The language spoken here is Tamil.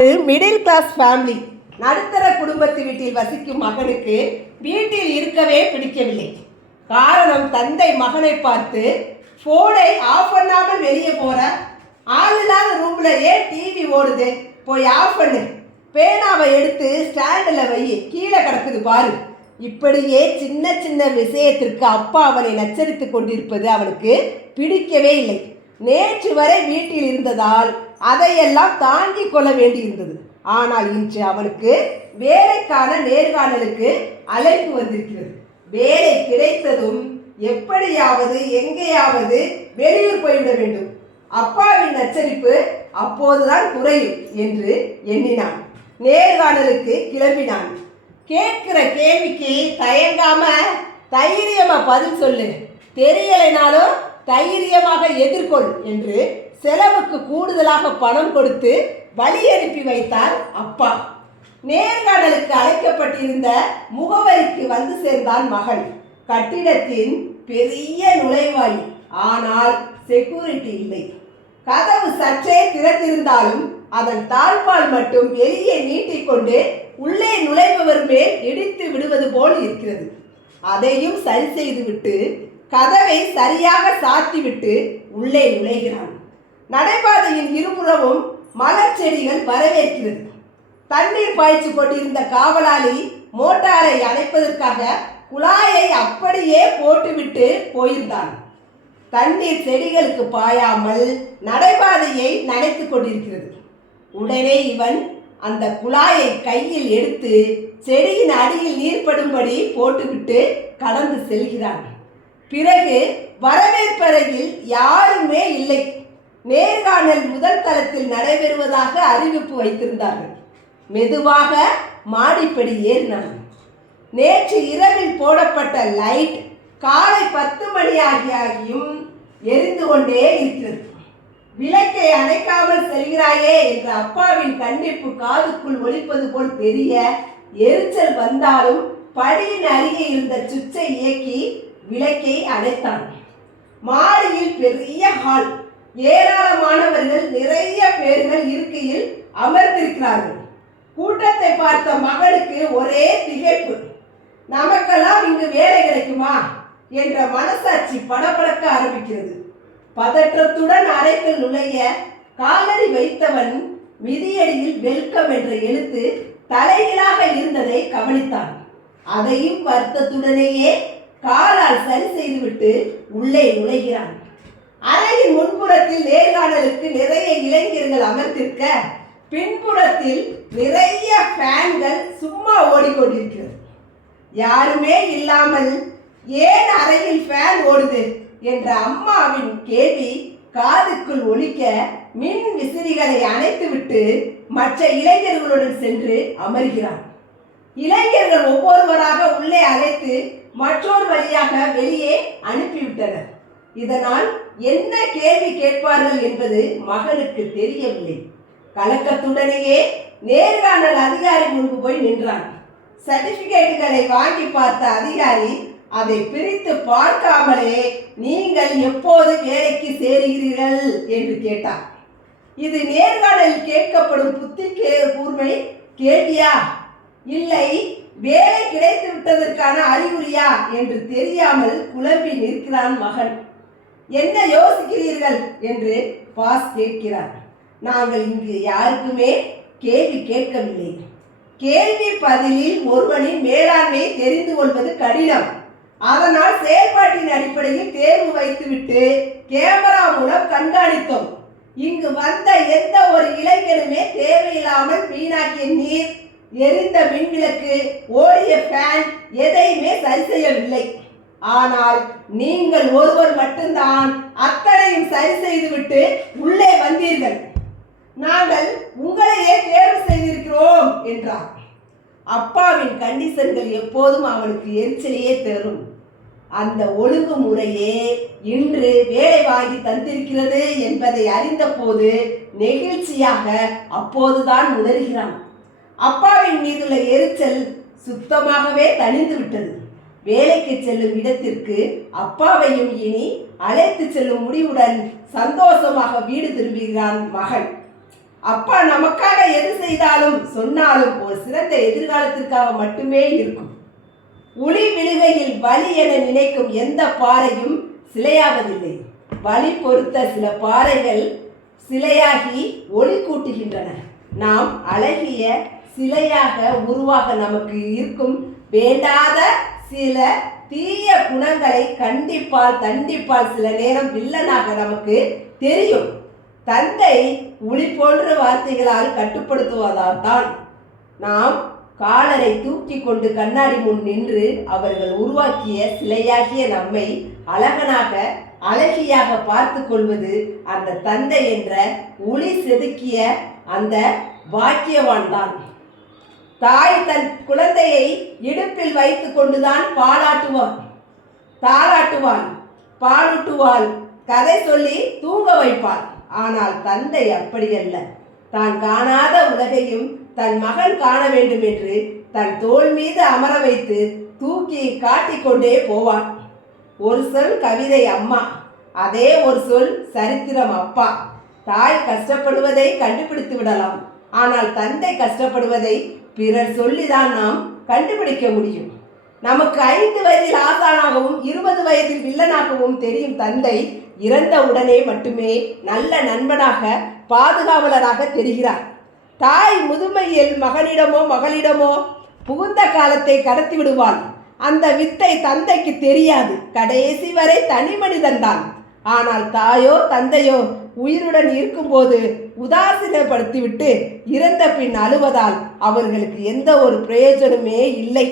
மிடில் கிளாஸ் ஃபேமிலி, நடுத்தர குடும்பத்து வீட்டில் வசிக்கும் மகனுக்கு வீட்டில் இருக்கவே பிடிக்கவில்லை. காரணம், தந்தை மகனை பார்த்து ஃபோனை ஆஃப் பண்ணாமல் வெளியே போற, ஆள் இல்லாத ரூம்ல ஏன் டிவி ஓடுது, போய் ஆஃப் பண்ணு, பேனாவை எடுத்து ஸ்டாண்டில் வை, கீழே கிடக்குது பாரு, இப்படியே சின்ன சின்ன விஷயத்திற்கு அப்பா அவனை நச்சரித்து கொண்டிருப்பது அவனுக்கு பிடிக்கவே இல்லை. நேற்று வரை வீட்டில் இருந்ததால் அதையெல்லாம் தாங்கிக் கொள்ள வேண்டியிருந்தது. ஆனால் இன்று அவனுக்கு வேலைக்கான நேர்காணலுக்கு அழைப்பு வந்திருக்கிறது. வேலை கிடைத்ததும் எப்படியாவது எங்கேயாவது வெளியூர் போய்விட வேண்டும். அப்பாவின் நச்சரிப்பு அப்போதுதான் குறையும் என்று எண்ணினான். நேர்காணலுக்கு கிளம்பினான். கேட்கிற கேள்விக்கு தயங்காம தைரியமா பதில் சொல்லு, தெரியலைனாலும் தைரியமாக எதிர்கொள் என்று செலவுக்கு கூடுதலாக பணம் கொடுத்து வழி அனுப்பி வைத்தார் அப்பா. நேர்காணலுக்கு அழைக்கப்பட்டிருந்த முகவரிக்கு வந்து சேர்ந்தான் மகன். கட்டிடத்தின் பெரிய நுழைவாயில், ஆனால் செக்யூரிட்டி இல்லை. கதவு சற்றே திறந்திருந்தாலும் அதன் தாழ்பால் மட்டும் வெளியே நீட்டிக்கொண்டு உள்ளே நுழைபவர் மேல் இடித்து விடுவது போல் இருக்கிறது. அதையும் சரி செய்துவிட்டு கதவை சரியாக சாத்திவிட்டு உள்ளே நுழைகிறான். நடைபாதையின் இருபுறமும் மலர் செடிகள் வரவேற்கிறது. தண்ணீர் பாய்ச்சி கொண்டிருந்த காவலாளி மோட்டாரை அணைப்பதற்காக குழாயை அப்படியே போட்டுவிட்டு போயிருந்தான். தண்ணீர் செடிகளுக்கு பாயாமல் நடைபாதையை நனைத்து கொண்டிருக்கிறது. உடனே இவன் அந்த குழாயை கையில் எடுத்து செடியின் அடியில் நீர்படும்படி போட்டுவிட்டு கடந்து செல்கிறான். பிறகு வரவேற்பறையில் யாருமே இல்லை. நேர்காணல் முதல் தளத்தில் நடைபெறுவதாக அறிவிப்பு வைத்திருந்தார்கள். மெதுவாக மாடிப்படி ஏறினான். நேற்று இரவில் போடப்பட்ட லைட் காலை 10 மணி ஆகியும் எரிந்து கொண்டே இருக்கிறது. விளக்கை அணைக்காமல் செல்கிறாயே என்ற அப்பாவின் கண்டிப்பு காதுக்குள் ஒலிப்பது போல் தெரிய எரிச்சல் வந்தாலும் படியின் அருகே இருந்த சுவிட்சை இயக்கி விளக்கை அணைத்தான். மாடியில் பெரிய ஹால், ஏராளமானவர்கள், நிறைய பேர்கள் இருக்கையில் அமர்ந்திருக்கிறார்கள். கூட்டத்தை பார்த்த மகனுக்கு ஒரே திகைப்பு. நமக்கெல்லாம் இங்கு வேலை கிடைக்குமா என்ற மனசாட்சி படபடக்க ஆரம்பிக்கிறது. பதற்றத்துடன் அறைக்குள் நுழைய காலடி வைத்தவன் மிதியடியில் வெல்கம் என்ற எழுத்து தலைகீழாக இருந்ததை கவனித்தான். அதையும் வருத்தத்துடனேயே காலால் சரி செய்துவிட்டு உள்ளே நுழைகிறான். அறையின் முன்புறத்தில் நேர்காணலுக்கு நிறைய இளைஞர்கள் அமர்ந்திருக்க, பின்புறத்தில் நிறைய ஃபேன்கள் சும்மா ஓடிக்கொண்டிருக்கிறது. யாருமே இல்லாமல் ஏன் அறையில் ஃபேன் ஓடுது என்ற அம்மாவின் கேள்வி காதுக்குள் ஒலிக்க மின் விசிறிகளை அணைத்துவிட்டு மற்ற இளைஞர்களுடன் சென்று அமர்கிறான். இளைஞர்கள் ஒவ்வொருவராக உள்ளே அழைத்து மற்றொரு வழியாக வெளியே அனுப்பிவிட்டனர். இதனால் என்ன கேள்வி கேட்பார்கள் என்பது மகனுக்கு தெரியவில்லை. கலக்கத்துடனேயே நேர்காணல் அதிகாரி முன்பு போய் நின்றான். சர்டிபிகேட்டுகளை வாங்கி பார்த்த அதிகாரி அதை பிரித்து பார்க்காமலே நீங்கள் எப்போது வேலைக்கு சேருகிறீர்கள் என்று கேட்டார். இது நேர்காணலில் கேட்கப்படும் புத்தி கூர்மை கேள்வியா, இல்லை வேலை கிடைத்து விட்டதற்கான அறிகுறியா என்று தெரியாமல் குழம்பி நிற்கிறான் மகன். என்ன யோசிக்கிறீர்கள் என்று பாஸ் கேட்கிறார். நாங்கள் இங்கு யாருக்குமே கேள்வி கேட்கவில்லை. கேள்வி பதிலில் ஒருவனின் மேலாண்மை தெரிந்து கொள்வது கடினம். அதனால் செயல்பாட்டின் அடிப்படையில் தேர்வு வைத்துவிட்டு கேமரா மூலம் கண்காணித்தோம். இங்கு வந்த எந்த ஒரு இளைஞனுமே தேவையில்லாமல் வீணாக்கிய நீர், எரிந்த மின்விளக்கு, ஓடிய ஃபேன் எதையுமே சரி செய்யவில்லை. ஆனால் நீங்கள் ஒருவர் மட்டும்தான் அத்தனையும் சரி செய்துவிட்டு உள்ளே வந்தீர்கள். நாங்கள் உங்களையே தேர்வு செய்திருக்கிறோம் என்றார். அப்பாவின் கண்டிஷன்கள் எப்போதும் அவனுக்கு எரிச்சலையே தரும். அந்த ஒழுங்குமுறையே இன்று வேலை வாங்கி தந்திருக்கிறது என்பதை அறிந்த போது நெகிழ்ச்சியாக அப்போதுதான் உணர்கிறான். அப்பாவின் மீதுள்ள எரிச்சல் சுத்தமாகவே தணிந்து விட்டது. வேலைக்கு செல்லும் இடத்திற்கு அப்பாவையும் இனி அழைத்து செல்லும் முடிவுடன் சந்தோஷமாக வீடு திரும்புகிறான் மகன். அப்பா நமக்காக எது செய்தாலும் சொன்னாலும் ஒரு சிறந்த எதிர்காலத்திற்காக மட்டுமே இருக்கும். உளி விழுகையில் வலி என நினைக்கும் எந்த பாறையும் சிலையாவதில்லை. வலி பொறுத்த சில பாறைகள் சிலையாகி ஒளி கூட்டுகின்றன. நாம் அழகிய சிலையாக உருவாக நமக்கு இருக்கும் வேண்டாத சில தீய குணங்களை தண்டிப்பால் சில நேரம் வில்லனாக நமக்கு தெரியும். தந்தை உளி போன்ற வார்த்தைகளால் கட்டுப்படுத்துவதால் தான் நாம் காலரை தூக்கி கொண்டு கண்ணாடி முன் நின்று அவர்கள் உருவாக்கிய சிலையாகிய நம்மை அழகியாக பார்த்து கொள்வது அந்த தந்தை என்ற ஒளி செதுக்கிய அந்த பாக்கியவான் தான். தாய் தன் குழந்தையை இடுப்பில் வைத்து கொண்டுதான் தாளாட்டுவாள், பாலூட்டுவாள், கதை சொல்லி தூங்க வைப்பாள். ஆனால் தந்தை அப்படியல்ல. தான் காணாத உலகையும் தன் மகன் காண வேண்டும் என்று தன் தோள் மீது அமர வைத்து தூக்கி காட்டிக்கொண்டே போவான். ஒரு சொல் கவிதை அம்மா, அதே ஒரு சொல் சரித்திரம் அப்பா. தாய் கஷ்டப்படுவதை கண்டுபிடித்து விடலாம், ஆனால் தந்தை கஷ்டப்படுவதை பிறர் சொல்லிதான் நாம் கண்டுபிடிக்க முடியும். நமக்கு 5 வயதில் ஆசானாகவும் 20 வயதில் வில்லனாகவும் தெரியும் தந்தை இறந்த உடனே மட்டுமே நல்ல நண்பனாக பாதுகாவலராக தெரிகிறார். தாய் முதுமையில் மகனிடமோ மகளிடமோ புகுந்த காலத்தை கடத்தி விடுவாள். அந்த வித்தை தந்தைக்கு தெரியாது. கடைசி வரை தனி மனிதன்தான். ஆனால் தாயோ தந்தையோ உயிருடன் இருக்கும்போது உதாசீனப்படுத்திவிட்டு இறந்த பின் அழுவதால் அவர்களுக்கு எந்த ஒரு பிரயோஜனமே இல்லை.